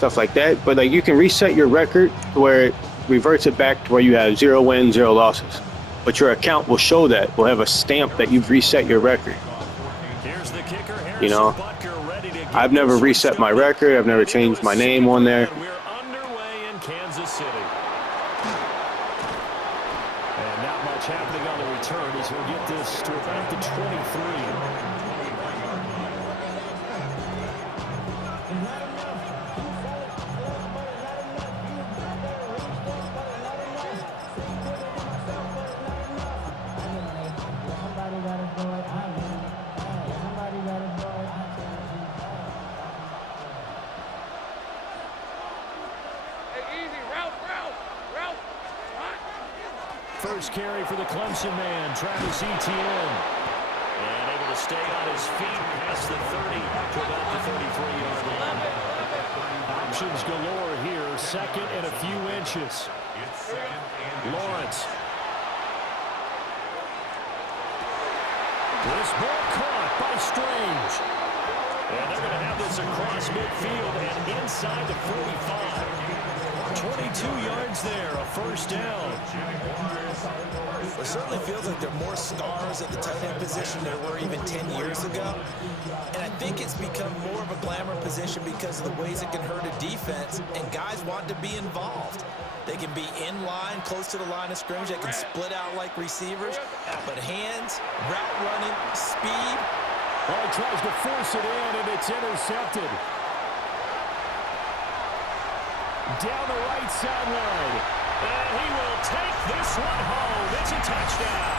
stuff like that. But like you can reset your record to where it reverts it back to where you have 0 wins, 0 losses. But your account will show that. Will have a stamp that you've reset your record. You know, I've never reset my record. I've never changed my name on there. We're underway in Kansas City. And not much happening on the return as we'll get this to about the 23. First carry for the Clemson man, Travis Etienne. And able to stay on his feet past the 30 to about the 33-yard line. Options galore here, second and a few inches. Lawrence. This ball caught by Strange. And they're going to have this across midfield and inside the 45. 22 yards there, a first down. It certainly feels like there are more stars at the tight end position than there were even 10 years ago. And I think it's become more of a glamour position because of the ways it can hurt a defense, and guys want to be involved. They can be in line, close to the line of scrimmage. They can split out like receivers. But hands, route running, speed. Oh, he tries to force it in, and it's intercepted. Down the right sideline. And he will take this one home. It's a touchdown.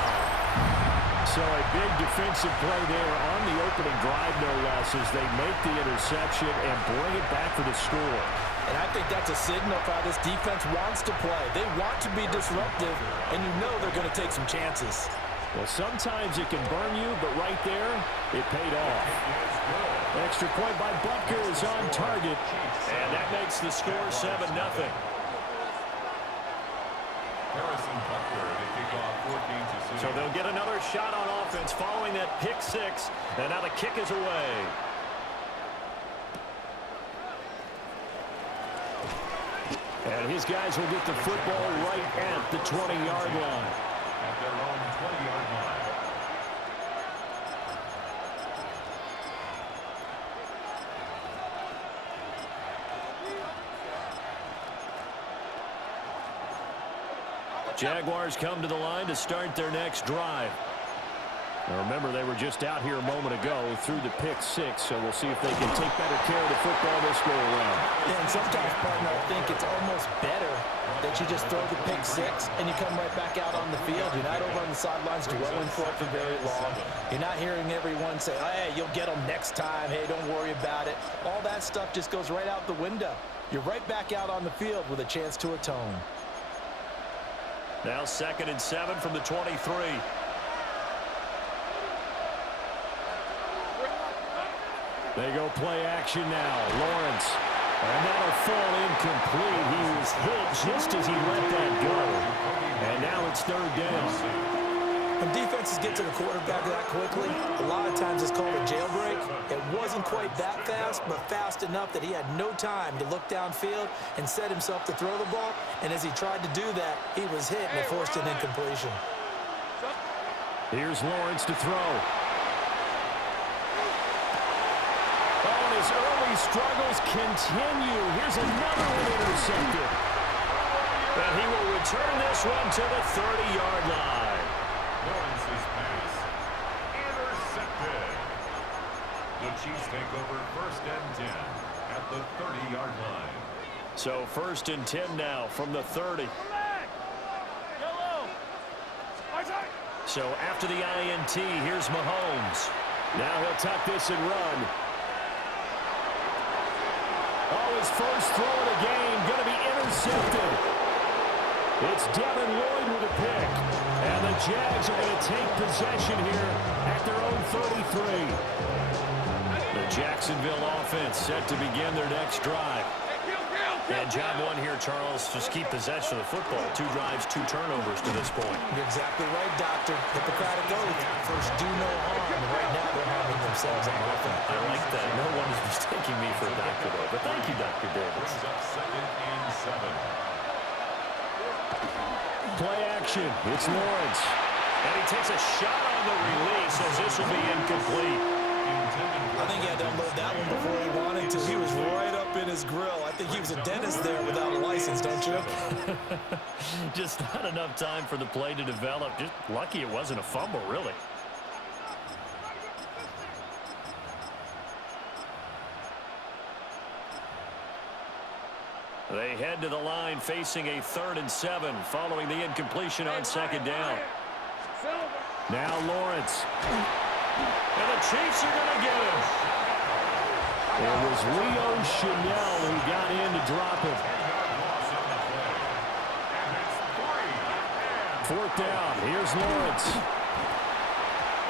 So a big defensive play there on the opening drive, no less, as they make the interception and bring it back for the score. And I think that's a signal for how this defense wants to play. They want to be disruptive, and you know they're going to take some chances. Well, sometimes it can burn you, but right there, it paid off. Extra point by Butker is on target, and that makes the score 7-0. So they'll get another shot on offense following that pick six, and now the kick is away. And his guys will get the football right at the 20-yard line. At their own 20-yard line. Jaguars come to the line to start their next drive. Now remember, they were just out here a moment ago through the pick six, so we'll see if they can take better care of the football this go around. Yeah, and sometimes, partner, I think it's almost better that you just throw the pick six and you come right back out on the field. You're not over on the sidelines dwelling for it for very long. You're not hearing everyone say, hey, you'll get them next time. Hey, don't worry about it. All that stuff just goes right out the window. You're right back out on the field with a chance to atone. Now 2nd and 7 from the 23. They go play action now. Lawrence. And that'll fall incomplete. He was hit just as he let that go. And now it's 3rd down. When defenses get to the quarterback that quickly, a lot of times it's called a jailbreak. It wasn't quite that fast, but fast enough that he had no time to look downfield and set himself to throw the ball. And as he tried to do that, he was hit and it forced an incompletion. Here's Lawrence to throw. Oh, and his early struggles continue. Here's another one intercepted. And he will return this one to the 30-yard line. Lawrence's pass intercepted. The Chiefs take over 1st and 10 at the 30-yard line. So 1st and 10 now from the 30. So after the INT, here's Mahomes. Now he'll tuck this and run. Oh, his first throw of the game going to be intercepted. It's Devin Lloyd with a pick. And the Jags are going to take possession here at their own 33. The Jacksonville offense set to begin their next drive. And job one here, Charles, just keep possession of the football. 2 drives, 2 turnovers to this point. You're exactly right, Doctor. Hippocratic oath. First, do no harm. And right now, they're harming themselves on offense. I like that. No one is mistaking me for a doctor, though. But thank you, Dr. Davis. Brings up 2nd and 7. Play action. It's Lawrence. And he takes a shot on the release as this will be incomplete. I think he had to unload that one before he wanted to. He was right up in his grill. I think he was a dentist there without a license, don't you? Just not enough time for the play to develop. Just lucky it wasn't a fumble, really. They head to the line facing a 3rd and 7 following the incompletion on 2nd down. Now Lawrence. And the Chiefs are going to get him. It was Leo Chanel who got in to drop it. 4th down. Here's Lawrence.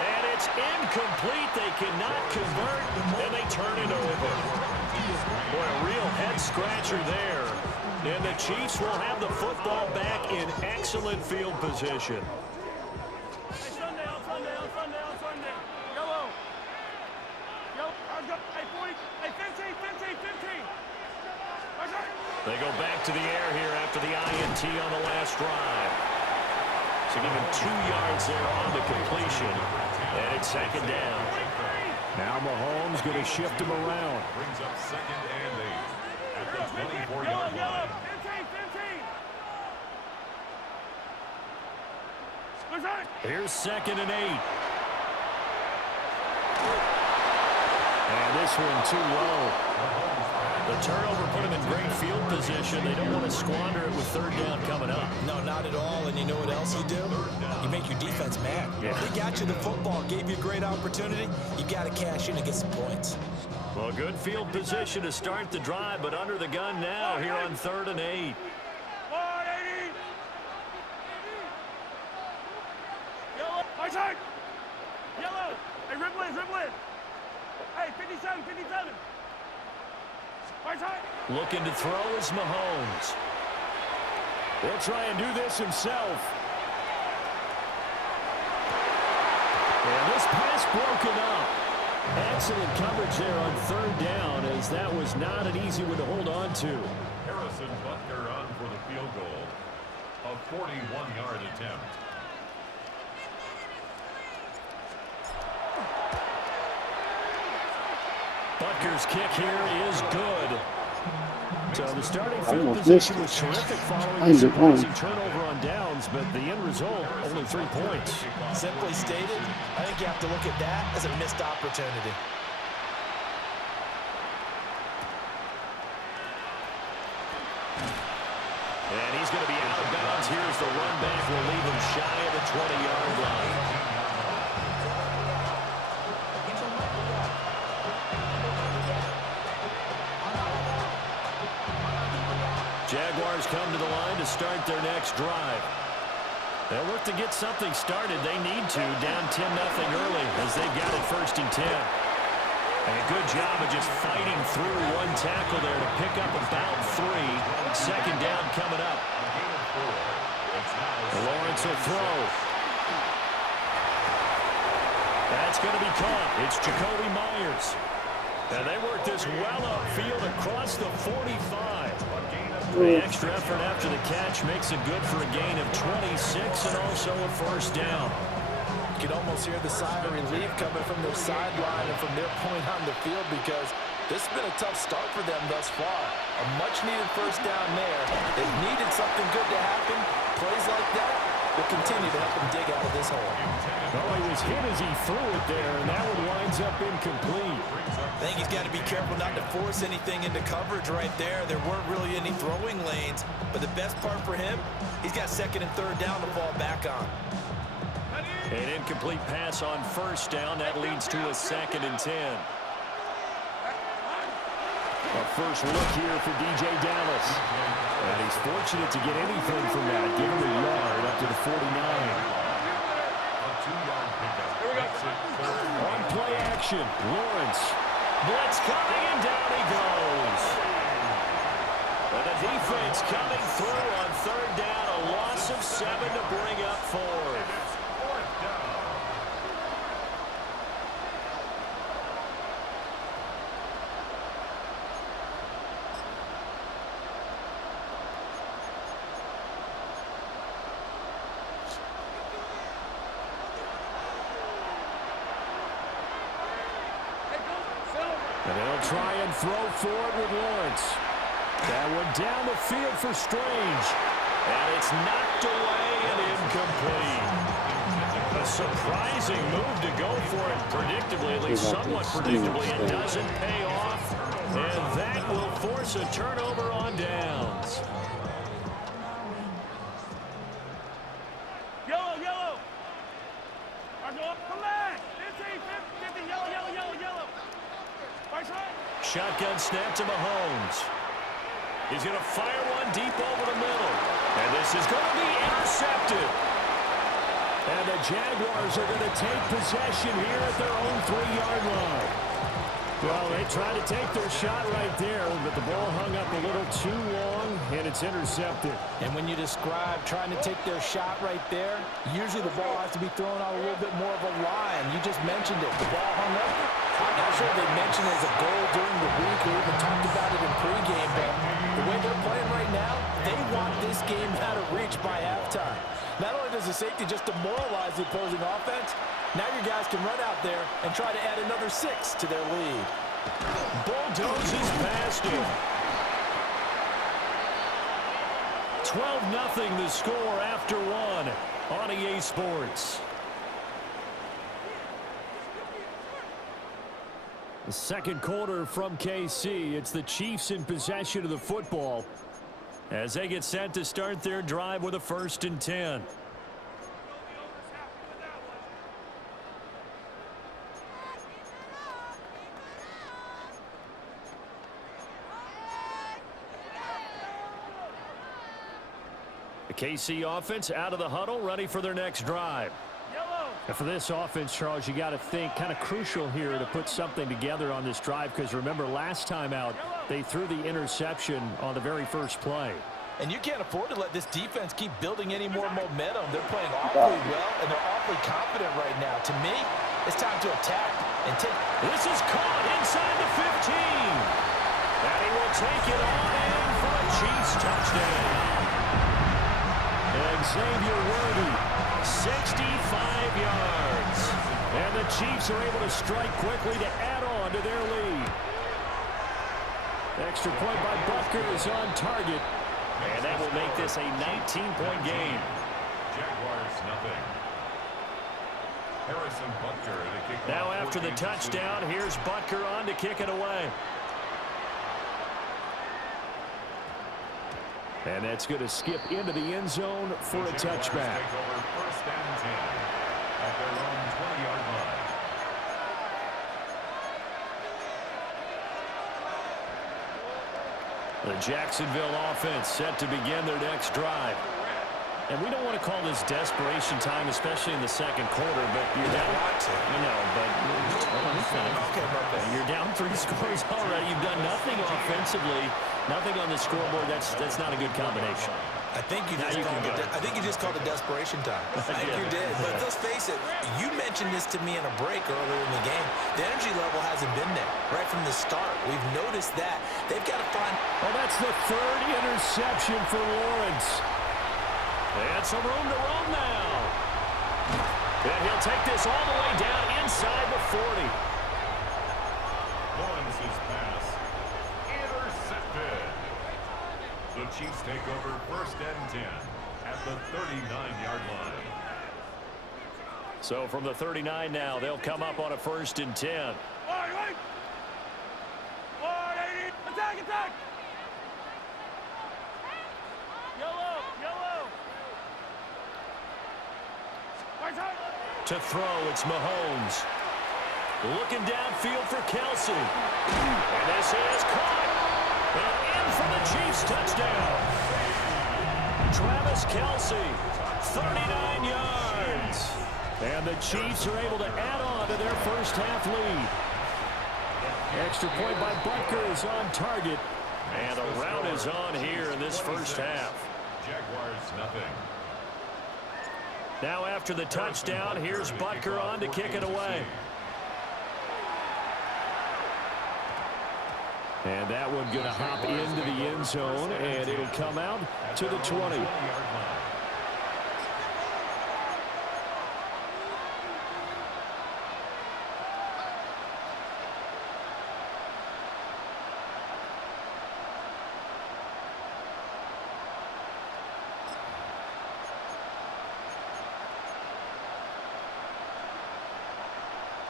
And it's incomplete. They cannot convert, and they turn it over. Boy, a real head-scratcher there. And the Chiefs will have the football back in excellent field position. They go back to the air here after the INT on the last drive. So even 2 yards there on the completion. And it's 2nd down. Now Mahomes going to shift him around. Brings up 2nd and 8 at the 24-yard line. Here's 2nd and 8. And this one too low. The turnover put them in great field position. They don't want to squander it with 3rd down coming up. No, not at all. And you know what else you do? You make your defense mad. Yeah. They got you the football, gave you a great opportunity. You got to cash in and get some points. Well, good field position to start the drive, but under the gun now here on 3rd and 8. Yellow. Hey, ribble in. Hey, 57. Looking to throw is Mahomes. He'll try and do this himself. And this pass broken up. Excellent coverage there on 3rd down, as that was not an easy one to hold on to. Harrison Butker on for the field goal. A 41-yard attempt. Butker's kick here is good. So the starting field position was terrific following a surprising turnover on downs, but the end result, only 3 points. Simply stated, I think you have to look at that as a missed opportunity. And he's going to be out of bounds. Here's the run back. Will leave him shy of the 20-yard line. Jaguars come to the line to start their next drive. They'll look to get something started. They need to, down 10-0 early as they've got it 1st and 10. And a good job of just fighting through one tackle there to pick up about 3. 2nd down coming up. Lawrence will throw. That's going to be caught. It's Jacoby Myers. And they work this well upfield across the 45. The extra effort after the catch makes it good for a gain of 26 and also a 1st down. You can almost hear the sigh of relief coming from their sideline and from their point on the field, because this has been a tough start for them thus far. A much-needed 1st down there. They needed something good to happen. Plays like that will continue to help them dig out of this hole. Oh, he was hit as he threw it there, and that one winds up incomplete. I think he's got to be careful not to force anything into coverage right there. There weren't really any throwing lanes, but the best part for him, he's got 2nd and 3rd down to fall back on. An incomplete pass on 1st down. That leads to a 2nd and 10. A first look here for DJ Dallas. And he's fortunate to get anything from that. Give him a yard up to the 49. A 2-yard pickup. On play action, Lawrence. Blitz coming, and down he goes. And the defense coming through on third down. A loss of 7 to bring up 4. It's fourth down. And they'll try and throw forward with Lawrence. That one down the field for Strange. And it's knocked away and incomplete. A surprising move to go for it predictably, at least somewhat predictably. It doesn't pay off. And that will force a turnover on downs. Yellow, yellow. Come back. 50, yellow. Right side. Shotgun snap to Mahomes. He's going to fire one deep over the middle. And this is going to be intercepted. And the Jaguars are going to take possession here at their own 3-yard line. Well, they tried to take their shot right there, but the ball hung up a little too long, and it's intercepted. And when you describe trying to take their shot right there, usually the ball has to be thrown out a little bit more of a line. You just mentioned it. The ball hung up. I'm not sure they mentioned it as a goal during the week or even talked about it in pregame, but the way they're playing right now, they want this game out of reach by halftime. Not only does the safety just demoralize the opposing offense, now your guys can run out there and try to add another 6 to their lead. Bulldozes past him. 12-0 the score after 1 on EA Sports. The second quarter from KC. It's the Chiefs in possession of the football as they get set to start their drive with a 1st and 10. The KC offense out of the huddle, ready for their next drive. And for this offense, Charles, you got to think kind of crucial here to put something together on this drive, because remember last time out they threw the interception on the very first play. And you can't afford to let this defense keep building any more momentum. They're playing awfully well, and they're awfully confident right now. To me, it's time to attack and take. This is caught inside the 15. And he will take it on in for a Chiefs touchdown. Xavier Worthy, 65 yards. And the Chiefs are able to strike quickly to add on to their lead. Extra point by Butker is on target. And that will make this a 19-point game. Jaguars nothing. Harrison Butker to kick off. Now after the touchdown, here's Butker on to kick it away. And that's going to skip into the end zone for a touchback. Take over 1st and 10 at their own 20-yard line. The Jacksonville offense set to begin their next drive. And we don't want to call this desperation time, especially in the second quarter, but you're down. You're down 3 scores already. You've done nothing offensively, nothing on the scoreboard. That's not a good combination. I think you just called it desperation time. I think you did. But let's face it, you mentioned this to me in a break earlier in the game. The energy level hasn't been there right from the start. We've noticed that. They've got to find. Oh, that's the 3rd interception for Lawrence. And some room to roam now. And he'll take this all the way down inside the 40. Lawrence's pass intercepted. The Chiefs take over 1st and 10 at the 39-yard line. So from the 39 now, they'll come up on a 1st and 10. Right. Attack. Yellow. Right side. To throw, it's Mahomes. Looking downfield for Kelsey. And this is caught. And in for the Chiefs touchdown. Travis Kelsey, 39 yards. And the Chiefs are able to add on to their first half lead. Extra point by Butker is on target. And a rout is on here in this first half. Jaguars nothing. Now after the touchdown, here's Butker on to kick it away. And that one going to hop into the end zone, and it'll come out to the 20.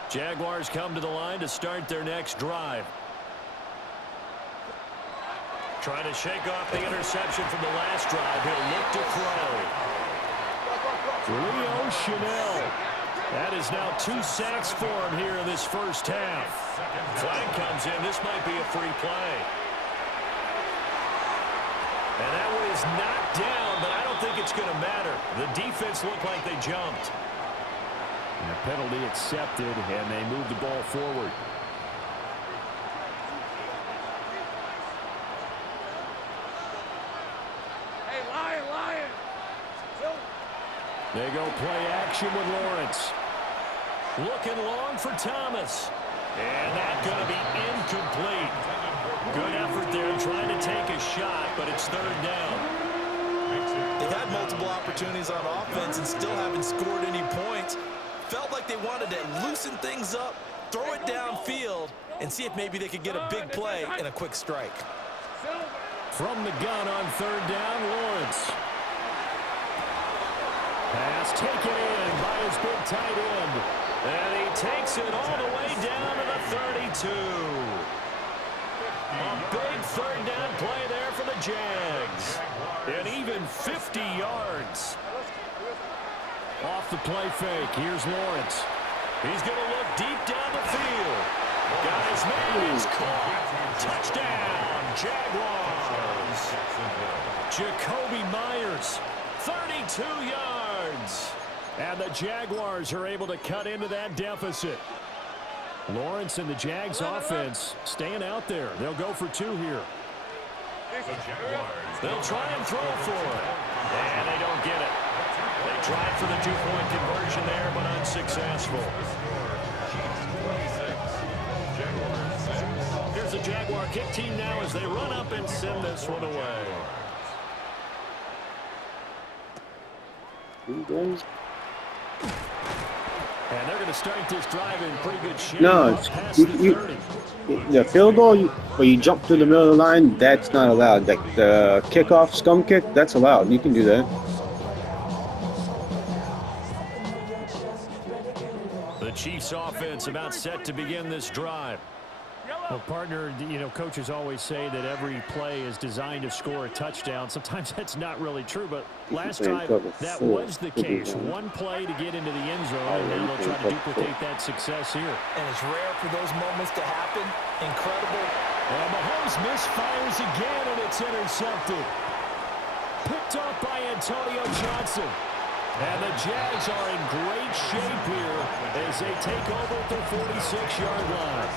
Jaguars come to the line to start their next drive. Trying to shake off the interception from the last drive. He'll look to throw. Leo Chanel. That is now 2 sacks for him here in this first half. Flag comes in. This might be a free play. And that one is knocked down, but I don't think it's going to matter. The defense looked like they jumped. And a penalty accepted, and they move the ball forward. Hey, Lion. They go play action with Lawrence. Looking long for Thomas. And that's going to be incomplete. Good effort there trying to take a shot, but it's third down. They've had multiple opportunities on offense and still haven't scored any points. Felt like they wanted to loosen things up, throw it downfield, and see if maybe they could get a big play and a quick strike. From the gun on third down, Lawrence. Pass taken in by his big tight end. And he takes it all the way down to the 32. A big third down play there for the Jags. And even 50 yards. Off the play fake, here's Lawrence. He's going to look deep down the field. Got his man, he's caught. Touchdown, Jaguars. Jacoby Myers, 32 yards. And the Jaguars are able to cut into that deficit. Lawrence and the Jags offense staying out there. They'll go for 2 here. They'll try and throw for it. And they don't get it. They tried for the 2-point conversion there, but unsuccessful. Here's the Jaguar kick team now as they run up and send this one away. And they're going to start this drive in pretty good shape. No, the field goal where you jump through the middle of the line, that's not allowed. Like the kickoff scum kick, that's allowed. You can do that. The Chiefs offense about set to begin this drive. Well, partner, coaches always say that every play is designed to score a touchdown. Sometimes that's not really true, but last drive, that was the case. One play to get into the end zone, and now they'll try to duplicate that success here. And it's rare for those moments to happen. Incredible. And Mahomes misfires again, and it's intercepted. Picked up by Antonio Johnson. And the Jags are in great shape here as they take over at their 46-yard line.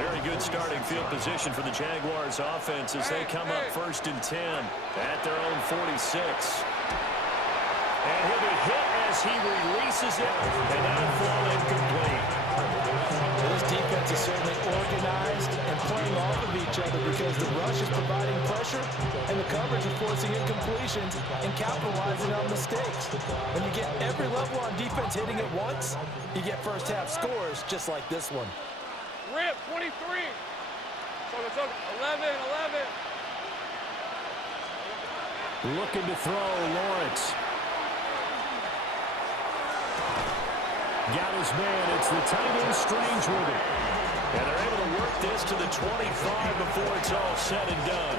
Very good starting field position for the Jaguars offense as they come up 1st and 10 at their own 46. And he'll be hit as he releases it, and that'll fall incomplete. This defense is certainly organized and playing off of each other because the rush is providing pressure and the coverage is forcing incompletions and capitalizing on mistakes. When you get every level on defense hitting at once, you get first half scores just like this one. Rip, 23. So it's 11. Looking to throw, Lawrence. Got his man. It's the tight end Strange with it. And they're able to work this to the 25 before it's all said and done.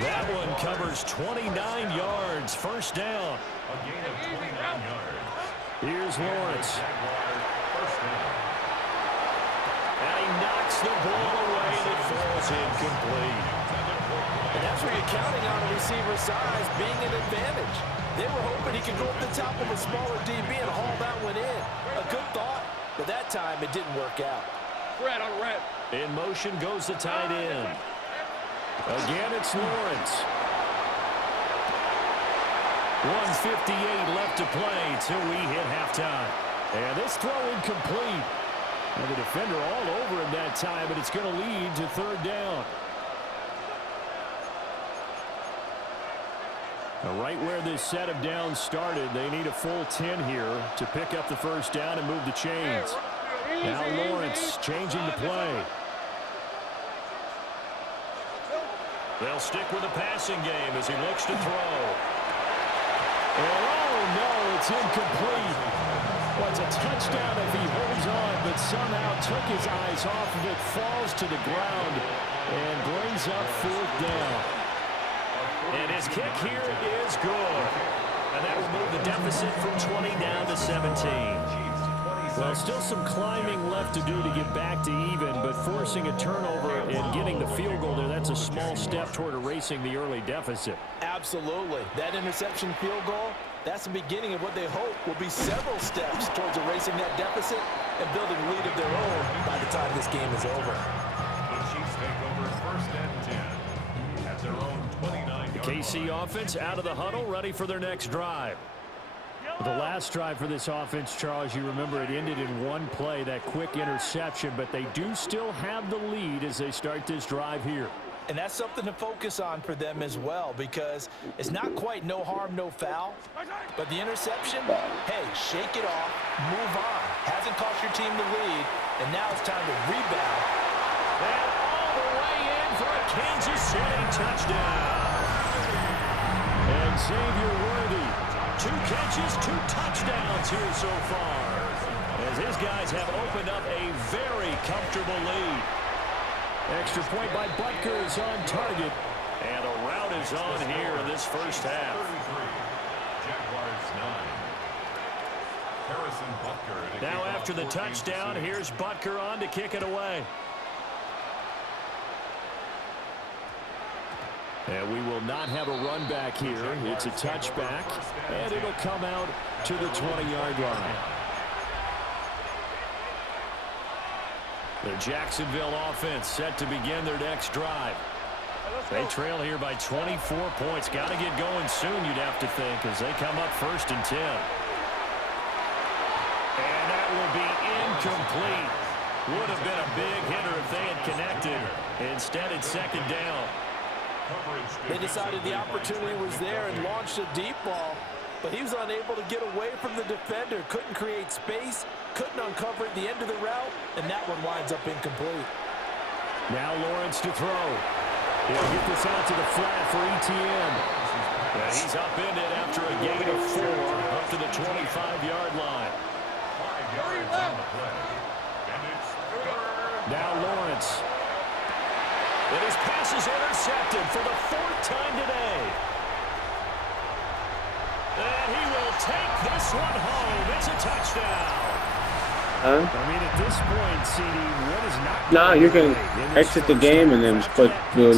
That one covers 29 yards. First down. A gain of 29 yards. Here's Lawrence. And he knocks the ball away and it falls incomplete. And that's where you're counting on a receiver's size being an advantage. They were hoping he could go up the top of a smaller DB and haul that one in. A good thought, but that time it didn't work out. Fred on red. In motion goes the tight end. Again, it's Lawrence. 1:58 left to play till we hit halftime. And this throw incomplete. And the defender all over him that time, but it's going to lead to third down. Now, right where this set of downs started, they need a full 10 here to pick up the first down and move the chains. Now Lawrence changing the play. They'll stick with the passing game as he looks to throw. Oh, no, it's incomplete. Well, it's a touchdown if he holds on, but somehow took his eyes off of it, falls to the ground, and brings up fourth down. And his kick here is good. And that will move the deficit from 20 down to 17. Well, still some climbing left to do to get back to even, but forcing a turnover and getting the field goal there, that's a small step toward erasing the early deficit. Absolutely. That interception field goal, that's the beginning of what they hope will be several steps towards erasing that deficit and building a lead of their own by the time this game is over. The Chiefs take over first and 10 at their own 29-yard The KC offense out of the huddle, ready for their next drive. The last drive for this offense, Charles, you remember it ended in one play, that quick interception, but they do still have the lead as they start this drive here. And that's something to focus on for them as well, because it's not quite no harm, no foul, but the interception, hey, shake it off, move on. Hasn't cost your team the lead, and now it's time to rebound. And all the way in for a Kansas City touchdown. And Xavier Worthy, 2 catches, 2 touchdowns here so far, as his guys have opened up a very comfortable lead. Extra point by Butker is on target, and a rout is on here in this first half. 33, Jaguars 9. Harrison Butker. to Now kick after off the 14-6. touchdown, here's Butker on to kick it away. And we will not have a run back here. It's a touchback, and it'll come out to the 20-yard line. The Jacksonville offense set to begin their next drive. They trail here by 24 points. Got to get going soon, you'd have to think, as they come up first and 10. And that will be incomplete. Would have been a big hitter if they had connected. Instead, it's second down. They decided the opportunity was there and launched a deep ball, but he was unable to get away from the defender. Couldn't create space, couldn't uncover at the end of the route, and that one winds up incomplete. Now Lawrence to throw. He'll get this out to the flat for Etienne. Yeah, he's upended after a gain of 4 up to the 25-yard line. 5 yards on the play. And it's third. Now Lawrence. And his pass is intercepted for the 4th time today. And he will take this one home. It's a touchdown. I mean, at this point, CD, what is not... Nah, you can exit the game and then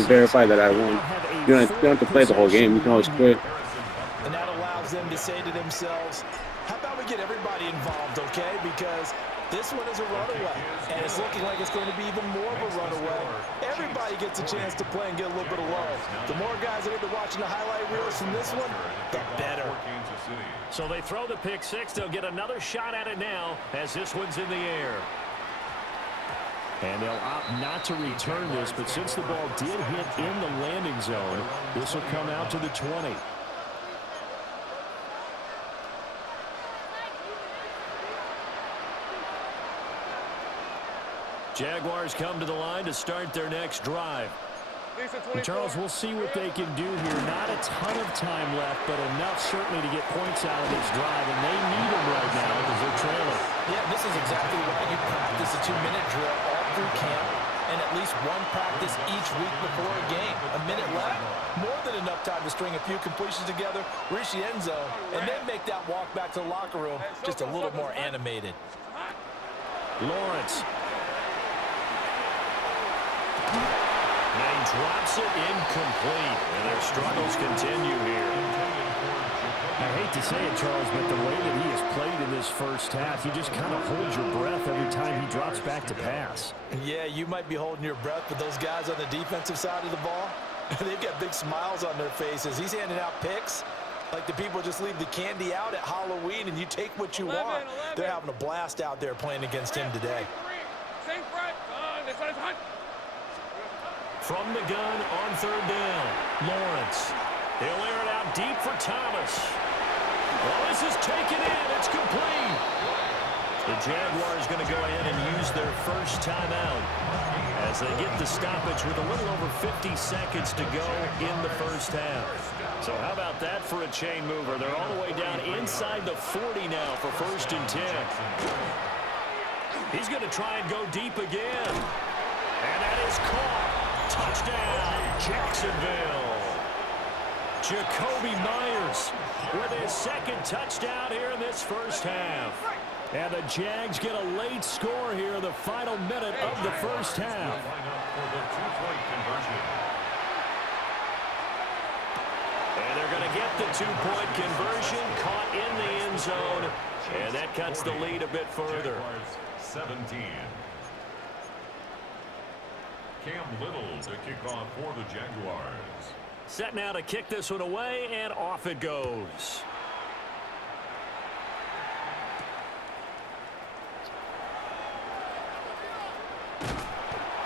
verify that I won. You don't have to play the whole game. You can always quit. And that allows them to say to themselves, how about we get everybody involved, okay? Because this one is a runaway, and it's looking like it's going to be even more of a runaway. Everybody gets a chance to play and get a little bit of love. The more guys that get to watching the highlight reels from this one, the better. So they throw the pick 6. They'll get another shot at it now as this one's in the air. And they'll opt not to return this, but since the ball did hit in the landing zone, this will come out to the 20. Jaguars come to the line to start their next drive. And Charles, we'll see what they can do here. Not a ton of time left, but enough certainly to get points out of this drive, and they need them right now because they're trailing. Yeah, this is exactly why you practice a 2-minute drill all through camp and at least one practice each week before a game. A minute left, more than enough time to string a few completions together, reach the end zone, and then make that walk back to the locker room just a little more animated. Lawrence. And he drops it incomplete, and their struggles continue here. I hate to say it, Charles, but the way that he has played in this first half, you just kind of hold your breath every time he drops back to pass. Yeah, you might be holding your breath, but those guys on the defensive side of the ball, they've got big smiles on their faces. He's handing out picks like the people just leave the candy out at Halloween and you take what you want. They're having a blast out there playing against him today. From the gun on third down, Lawrence. He'll air it out deep for Thomas. Well, this is taken in. It's complete. The Jaguars going to go ahead and use their first timeout as they get the stoppage with a little over 50 seconds to go in the first half. So how about that for a chain mover? They're all the way down inside the 40 now for 1st and 10. He's going to try and go deep again. And that is caught. Touchdown, Jacksonville. Jacoby Myers with his second touchdown here in this first half. And the Jags get a late score here in the final minute of the first half. And they're going to get the two-point conversion, caught in the end zone. And that cuts the lead a bit further. 17. Cam Little to kick off for the Jaguars. Set now to kick this one away, and off it goes.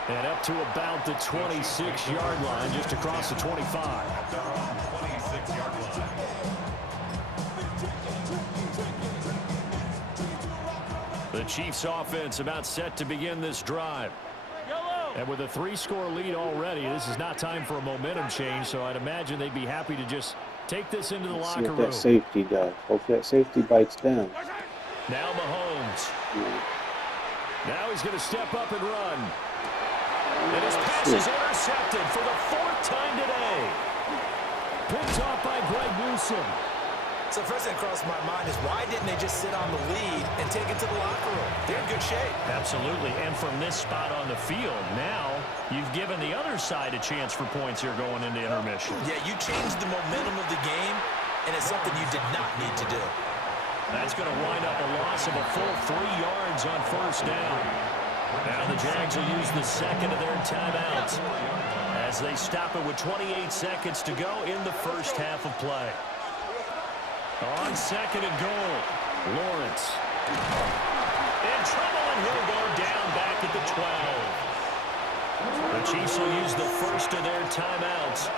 And up to about the 26-yard line, just across the 25. 26-yard line. The Chiefs offense about set to begin this drive. And with a 3-score lead already, this is not time for a momentum change, so I'd imagine they'd be happy to just take this into the locker room. See what that safety does. Hopefully that safety bites down. Now Mahomes. Now he's going to step up and run. And his pass is intercepted for the 4th time today. Picked off by Greg Newsome. So first thing that crossed my mind is why didn't they just sit on the lead and take it to the locker room? They're in good shape. Absolutely. And from this spot on the field, now you've given the other side a chance for points here going into intermission. Yeah, you changed the momentum of the game, and it's something you did not need to do. That's going to wind up a loss of a full 3 yards on first down. Now the Jags will use the second of their timeouts as they stop it with 28 seconds to go in the first half of play. On second and goal, Lawrence. In trouble, and he'll go down back at the 12. The Chiefs will use the first of their timeouts.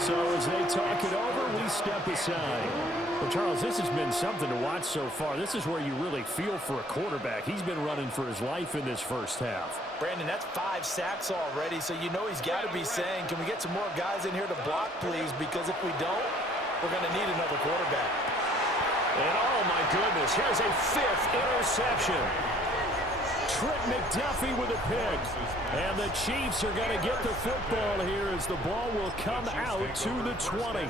So as they talk it over, we step aside. Well, Charles, this has been something to watch so far. This is where you really feel for a quarterback. He's been running for his life in this first half. Brandon, that's 5 sacks already, so you know he's got to be saying, can we get some more guys in here to block, please? Because if we don't, we're going to need another quarterback. And oh my goodness, here's a 5th interception. Trent McDuffie with a pick. And the Chiefs are going to get the football here as the ball will come out to the 20.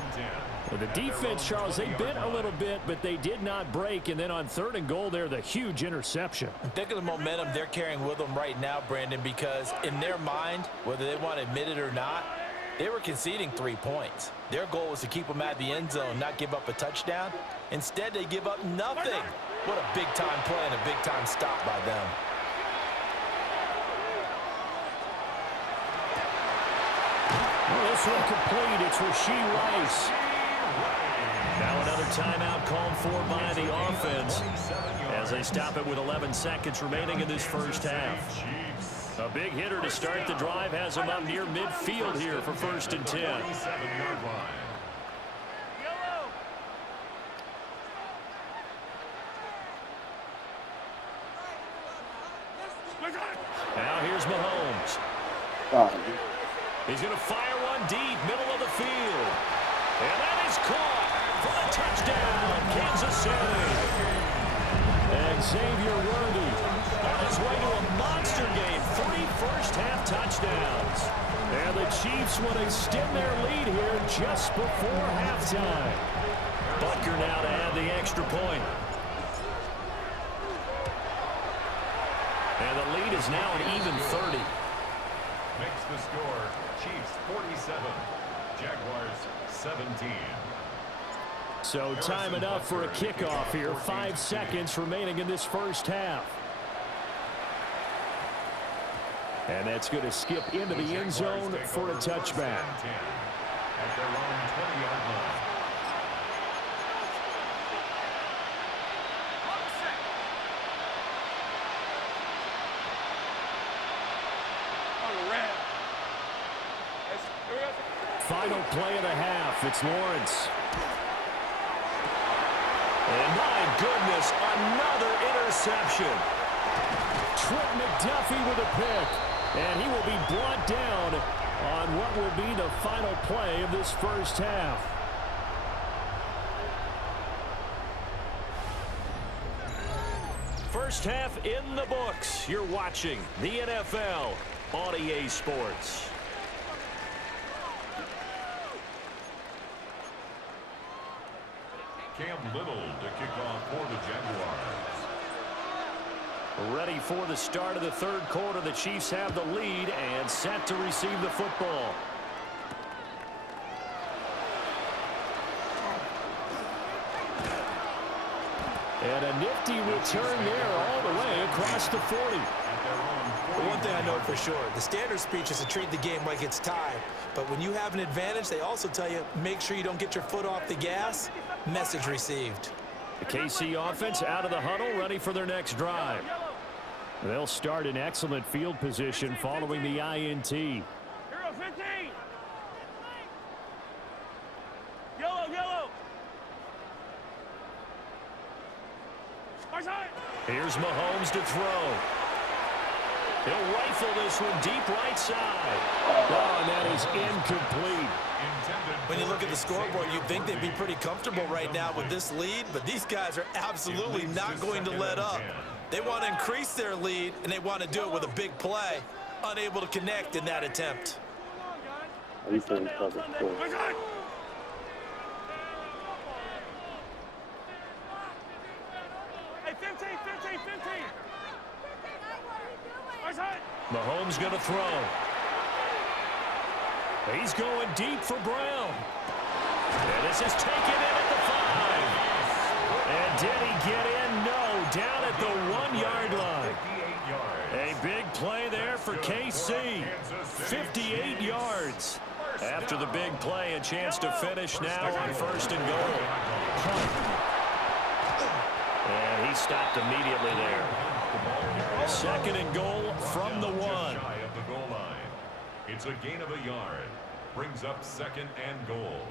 Well, the defense, Charles, they bit a little bit, but they did not break. And then on third and goal there, the huge interception. Think of the momentum they're carrying with them right now, Brandon, because in their mind, whether they want to admit it or not, they were conceding 3 points. Their goal was to keep them at the end zone, not give up a touchdown. Instead, they give up nothing. What a big-time play and a big-time stop by them. Well, this one complete. It's Rashee Rice. Now another timeout called for by the offense as they stop it with 11 seconds remaining in this first half. A big hitter to start the drive has him up near midfield here for 1st and 10. Now here's Mahomes. He's going to fire one deep, middle of the field. And that is caught for a touchdown, Kansas City. And Xavier Worthy on his way to a monster game. 3 first-half touchdowns. And the Chiefs want to extend their lead here just before halftime. Butker now to add the extra point. And the lead is now an even 30. Makes the score Chiefs 47, Jaguars 17. So time enough for a kickoff here. 5 seconds remaining in this first half. And that's going to skip into the end zone for a touchback. At their own 20-yard line. Final play of the half. It's Lawrence. And my goodness, another interception. Trent McDuffie with a pick. And he will be brought down on what will be the final play of this first half. First half in the books. You're watching the NFL on EA Sports. Cam Little to kick off for the Jaguars. Ready for the start of the third quarter. The Chiefs have the lead and set to receive the football. And a nifty return there all the way across the 40. Well, one thing I know for sure, the standard speech is to treat the game like it's tied. But when you have an advantage, they also tell you, make sure you don't get your foot off the gas. Message received. The KC offense out of the huddle, ready for their next drive. They'll start in excellent field position following the INT. Hero 15. Yellow. Here's Mahomes to throw. He'll rifle this one deep right side. Oh, and that is incomplete. When you look at the scoreboard, you'd think they'd be pretty comfortable right now with this lead, but these guys are absolutely not going to let up. They want to increase their lead, and they want to do it with a big play. Unable to connect in that attempt. Hey, 15. Mahomes going to throw. He's going deep for Brown. And this is taken in at the 5. And did he get in? No, down at the 1-yard line. A big play there for KC. 58 yards. After the big play, a chance to finish now on 1st and goal. And he stopped immediately there. 2nd and goal from the 1. It's a gain of a yard. Brings up 2nd and goal.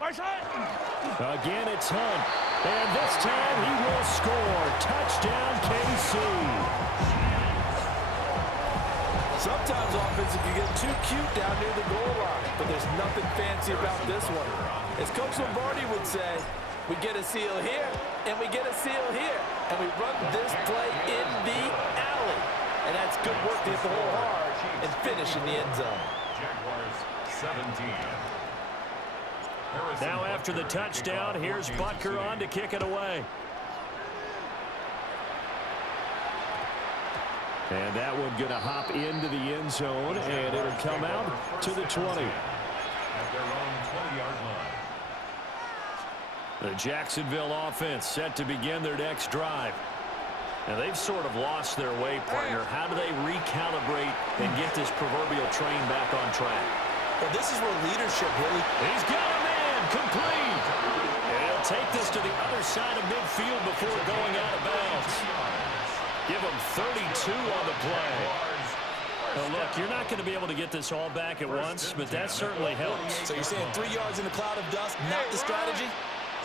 Again, it's Hunt. And this time he will score. Touchdown, KC. Sometimes offense can get too cute down near the goal line, but there's nothing fancy about this one. As Coach Lombardi would say, we get a seal here, and we get a seal here, and we run this play in the alley. And that's good work to hit the hole hard and finish in the end zone. Jaguars 17. Now after the touchdown, here's Butker on to kick it away. And that one going to hop into the end zone, and it'll come out to the 20. At their own 20-yard line. The Jacksonville offense set to begin their next drive. Now, they've sort of lost their way, partner. How do they recalibrate and get this proverbial train back on track? Well, this is where leadership really... He's got a man, complete. And he'll take this to the other side of midfield before going out of bounds. Give him 32 on the play. Well, look, you're not going to be able to get this all back at once, but that certainly helps. So you're saying 3 yards in a cloud of dust, not the strategy?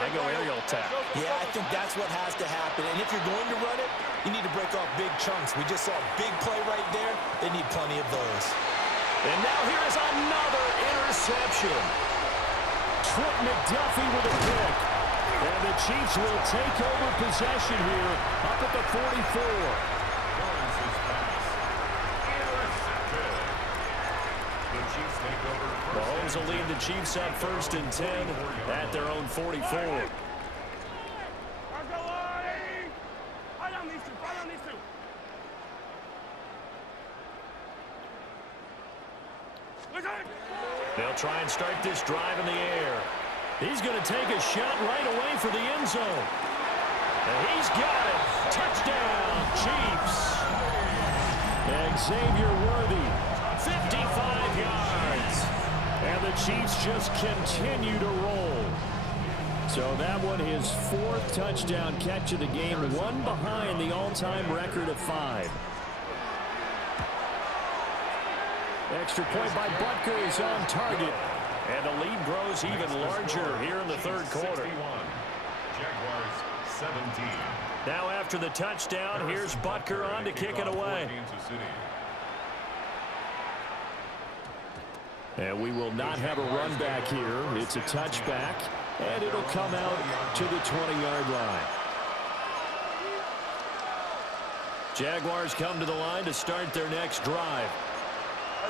I go aerial attack. Yeah, I think that's what has to happen. And if you're going to run it, you need to break off big chunks. We just saw a big play right there. They need plenty of those. And now here is another interception. Trent McDuffie with a pick. And the Chiefs will take over possession here up at the 44. Mahomes will lead the Chiefs up 1st and 10 at their own 44. They'll try and start this drive in the air. He's going to take a shot right away for the end zone. And he's got it. Touchdown, Chiefs. And Xavier Worthy, 55 yards. And the Chiefs just continue to roll. So that one, his 4th touchdown catch of the game, one behind the all-time record of 5. Extra point by Butker is on target. And the lead grows even larger here in the third quarter. Jaguars 17. Now after the touchdown, here's Butker on to kick it away. And we will not have a run back here. It's a touchback, and it'll come out to the 20-yard line. Jaguars come to the line to start their next drive.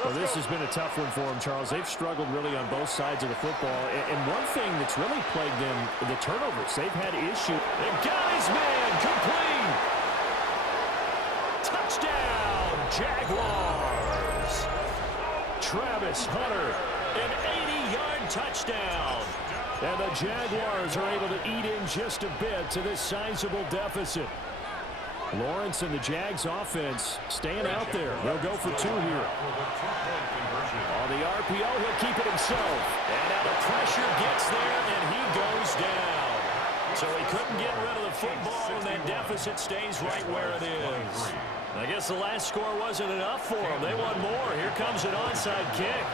Well, this has been a tough one for them, Charles. They've struggled really on both sides of the football. And one thing that's really plagued them, the turnovers. They've had issues. They got his man complete. Touchdown, Jaguars. Travis Hunter, an 80-yard touchdown. And the Jaguars are able to eat in just a bit to this sizable deficit. Lawrence and the Jags offense staying out there. They'll go for 2 here. On the RPO, he'll keep it himself. And now the pressure gets there, and he goes down. So he couldn't get rid of the football, and that deficit stays right where it is. I guess the last score wasn't enough for them. They want more. Here comes an onside kick.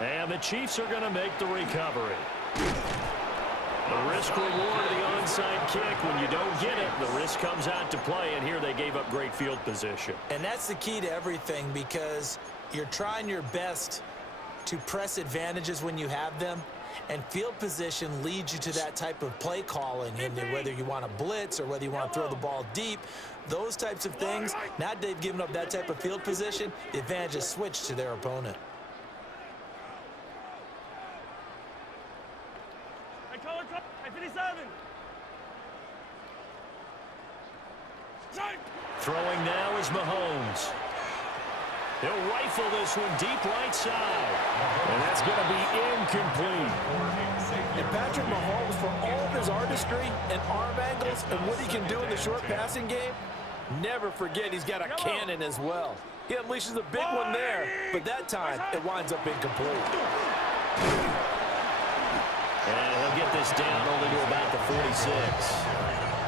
And the Chiefs are going to make the recovery. The risk reward of the onside kick. When you don't get it, the risk comes out to play, and here they gave up great field position. And that's the key to everything, because you're trying your best to press advantages when you have them, and field position leads you to that type of play calling. And whether you want to blitz or whether you want to throw the ball deep, those types of things, now that they've given up that type of field position, the advantage is switched to their opponent. Throwing now is Mahomes. He'll rifle this one deep right side. And that's going to be incomplete. And Patrick Mahomes, for all of his artistry and arm angles and what he can do in the short passing game, never forget he's got a cannon as well. He unleashes a big one there, but that time it winds up incomplete. And he'll get this down only to about the 46.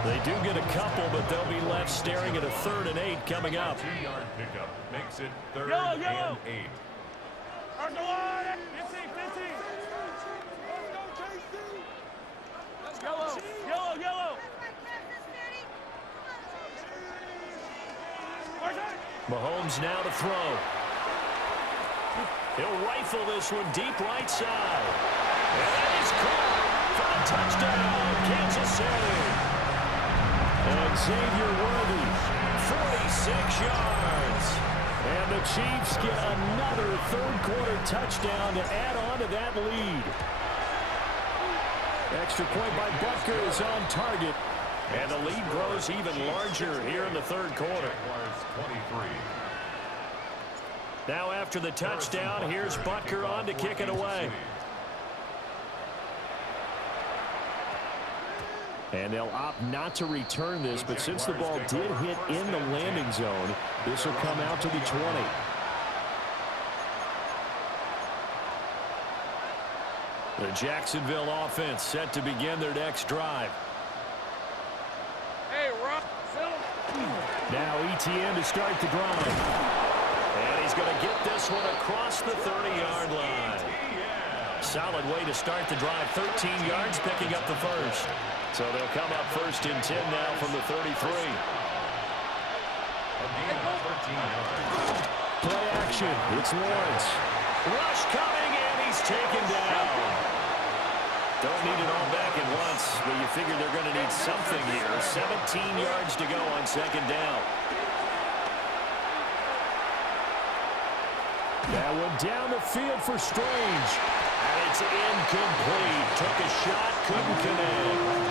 They do get a couple, but they'll be left staring at a 3rd and 8 coming up. 2-yard pickup makes it 3rd and 8. Yellow. Mahomes now to throw. He'll rifle this one deep right side. And he's caught for a touchdown, Kansas City. And Xavier Worthy, 46 yards. And the Chiefs get another 3rd quarter touchdown to add on to that lead. Extra point by Butker is on target. And the lead grows even larger here in the 3rd quarter. Now after the touchdown, here's Butker on to kick it away. And they'll opt not to return this, but since the ball did hit in the landing zone, this will come out to the 20. The Jacksonville offense set to begin their next drive. Hey, Rob. Now ETN to start the drive. And he's going to get this one across the 30-yard line. Solid way to start the drive. 13 yards, picking up the first. So they'll come up 1st and 10 now from the 33. Play action. It's Lawrence. Rush coming, and he's taken down. Don't need it all back at once, but you figure they're going to need something here. 17 yards to go on 2nd down. That one down the field for Strange. And it's incomplete. Took a shot, couldn't connect.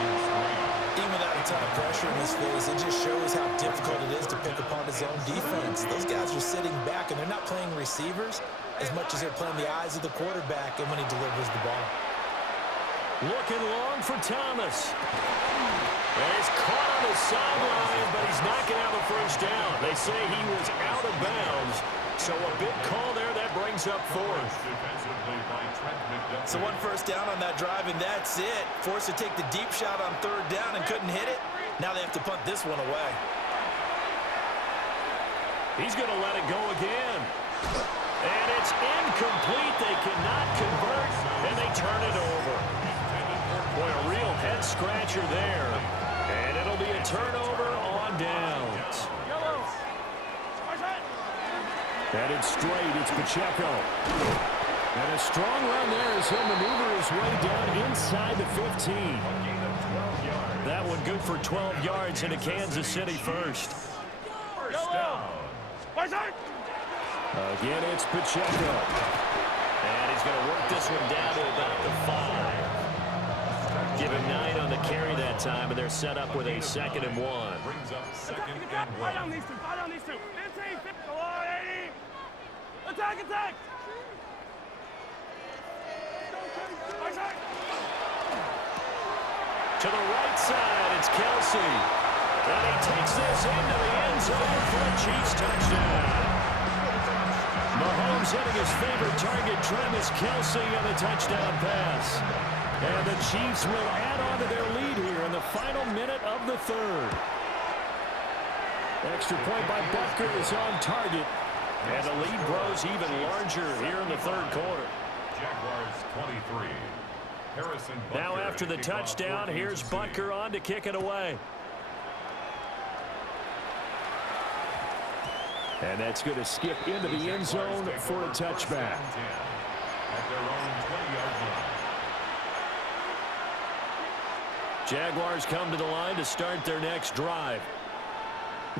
Even without a ton of pressure in his face, it just shows how difficult it is to pick apart his own defense. Those guys are sitting back, and they're not playing receivers. as much as they're playing the eyes of the quarterback and when he delivers the ball. Looking long for Thomas. And he's caught on the sideline, but he's not going to have a first down. They say he was out of bounds. So a big call there. That brings up fourth. So 1 first down on that drive, and that's it. Forced to take the deep shot on 3rd down and couldn't hit it. Now they have to punt this one away. He's going to let it go again. And it's incomplete. They cannot convert, and they turn it over. Boy, a real head-scratcher there. And it'll be a turnover on downs. Headed straight, it's Pacheco. And a strong run there as he'll maneuver his way down inside the 15. That one good for 12 yards into Kansas City first. Again, it's Pacheco. And he's going to work this one down to about the 5. Give him 9 on the carry that time, and they're set up with a 2nd and 1. Brings up 2nd and 1. Fight on these two. Fight on these two. 15. Come on, 80. Attack, attack. To the right side, it's Kelsey. And he takes this into the end zone for a Chiefs touchdown. Mahomes hitting his favorite target, Travis Kelsey, on the touchdown pass. And the Chiefs will add on to their lead here in the final minute of the 3rd. Extra point by Butker is on target. And the lead grows even larger here in the 3rd quarter. Jaguars 23. Harrison Butker. Now after the touchdown, here's Butker on to kick it away. And that's going to skip into the end zone for a touchback. At their own 20-yard line. Jaguars come to the line to start their next drive.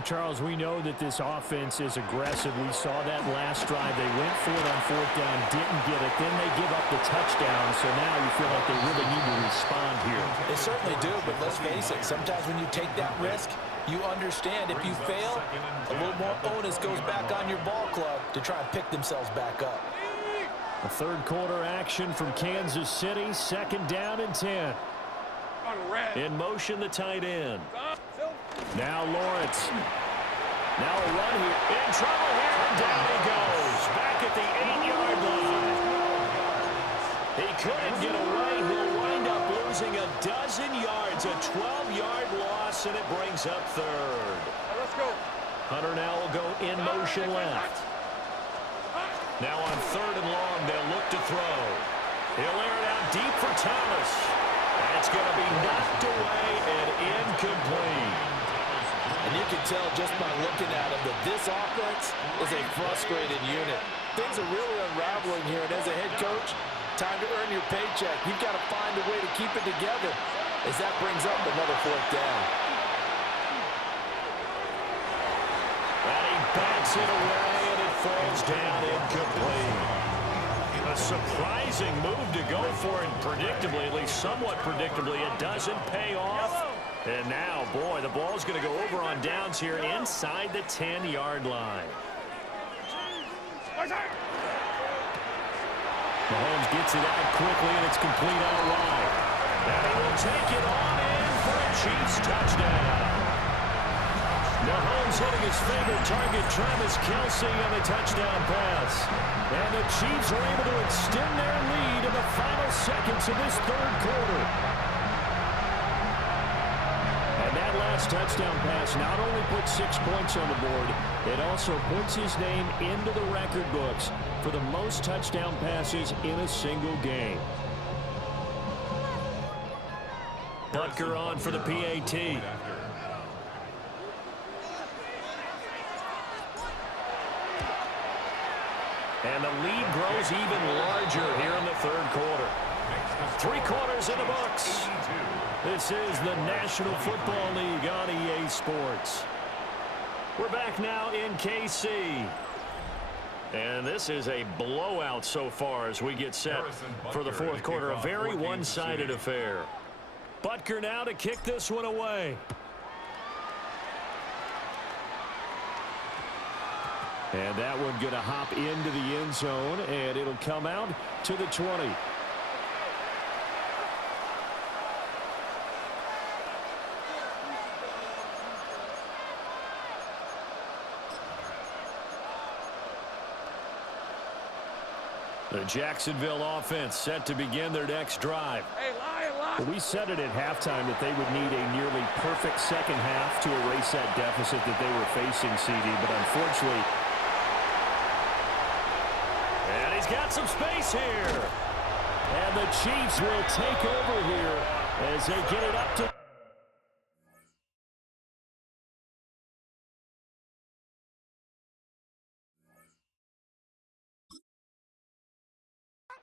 Charles, we know that this offense is aggressive. We saw that last drive. They went for it on 4th down, didn't get it. Then they give up the touchdown, so now you feel like they really need to respond here. They certainly do, but let's face it, sometimes when you take that risk, you understand if you fail, a little more onus goes back on your ball club to try and pick themselves back up. A 3rd quarter action from Kansas City, 2nd down and 10. In motion, the tight end. Now Lawrence. Now a run here. In trouble here. Down he goes. Back at the 8-yard line. He couldn't get away. He'll wind up losing a dozen yards. A 12-yard loss, and it brings up 3rd. Let's go. Hunter now will go in motion left. Now on 3rd and long, they'll look to throw. He'll air it out deep for Thomas. That's going to be knocked away and incomplete. And you can tell just by looking at him that this offense is a frustrated unit. Things are really unraveling here, and as a head coach, time to earn your paycheck. You've got to find a way to keep it together as that brings up another 4th down. And he backs it away, and it falls down incomplete. A surprising move to go for it, predictably, at least somewhat predictably. It doesn't pay off. And now, boy, the ball's going to go over on downs here inside the 10-yard line. Mahomes gets it out quickly, and it's complete out wide. And he will take it on in for a Chiefs touchdown. Mahomes hitting his favorite target, Travis Kelsey, on the touchdown pass. And the Chiefs are able to extend their lead in the final seconds of this 3rd quarter. And that last touchdown pass not only put 6 points on the board, it also puts his name into the record books for the most touchdown passes in a single game. Butker on for the PAT. And the lead grows even larger here in the 3rd quarter. 3 quarters in the books. This is the National Football League on EA Sports. We're back now in KC. And this is a blowout so far as we get set for the 4th quarter. A very one-sided affair. Butker now to kick this one away. And that one going to hop into the end zone, and it'll come out to the 20. The Jacksonville offense set to begin their next drive. We said it at halftime that they would need a nearly perfect second half to erase that deficit that they were facing, CD, but unfortunately. And he's got some space here. And the Chiefs will take over here as they get it up to